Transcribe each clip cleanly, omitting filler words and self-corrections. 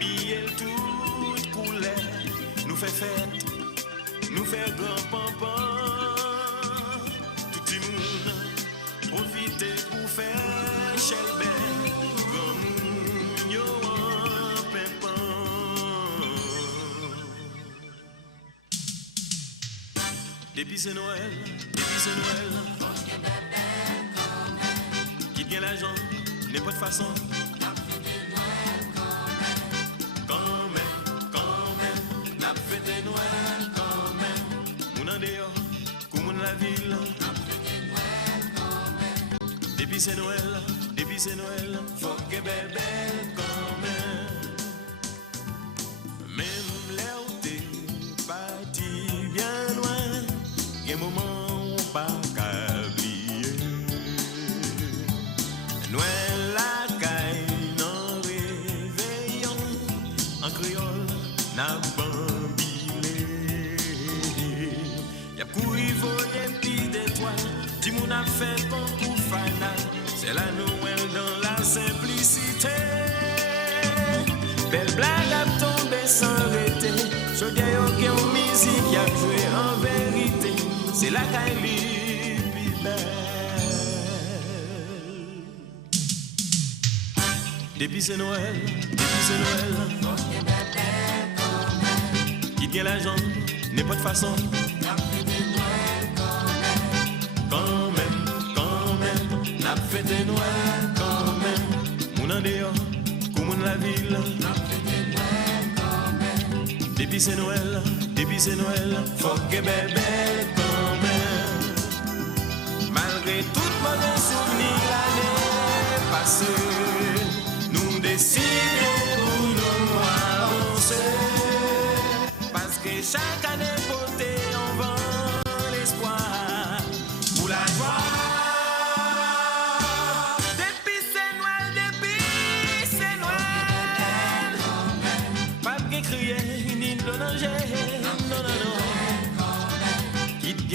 billets toutes couleurs, nous fait fête, nous fait grand pampan. Tout le monde profite pour faire chelbel, grand moun yo en pimpant. Depuis c'est Noël, qui gagne l'argent, n'est pas de façon. N'a fêté Noël quand même. Moun en dehors, kou moun la ville. Depuis c'est Noël, faut que bébé quand même. Même l'air t'es parti bien loin, y'a moment où pas qu'à oublier. Noël la caille non réveillon, en créole n'a bambilé. Y'a couru voler petit d'étoiles, dis moun a fait concours final. C'est la Noël dans la simplicité. Belle blague a tombé sans arrêter. Je dis ok en musique y'a joué en vérité. C'est la caille plus belle. Depuis c'est Noël, qui gagne l'argent, n'est pas de façon. N'a fêté Noël quand même. Moun en dehors, kou moun la ville. Depuis c'est Noël, faut que bébé quand même. Malgré tout mauvais souvenir l'année passée, nous décidons pour nous avancer. Parce que chaque année portée en vent l'espoir pour la joie.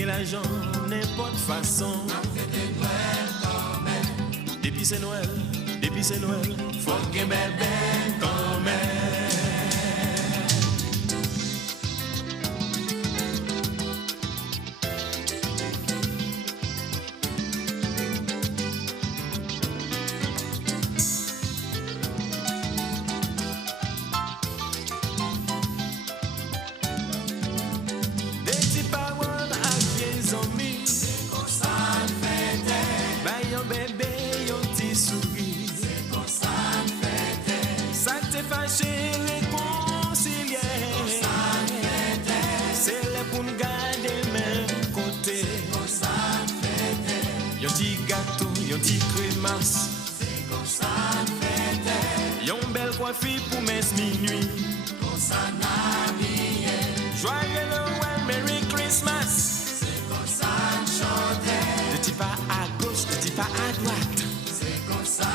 L'argent n'importe façon. Depuis c'est Noël, faut que bébé quand même. Yon ti gâteau, yon ti crémasse. C'est comme ça fête. Yon belle coiffure pour mes minuit. Comme ça n'habille. Joyeux Noël, Merry Christmas. C'est comme ça chanter. De ti pas à gauche, de ti pas à droite. C'est comme ça.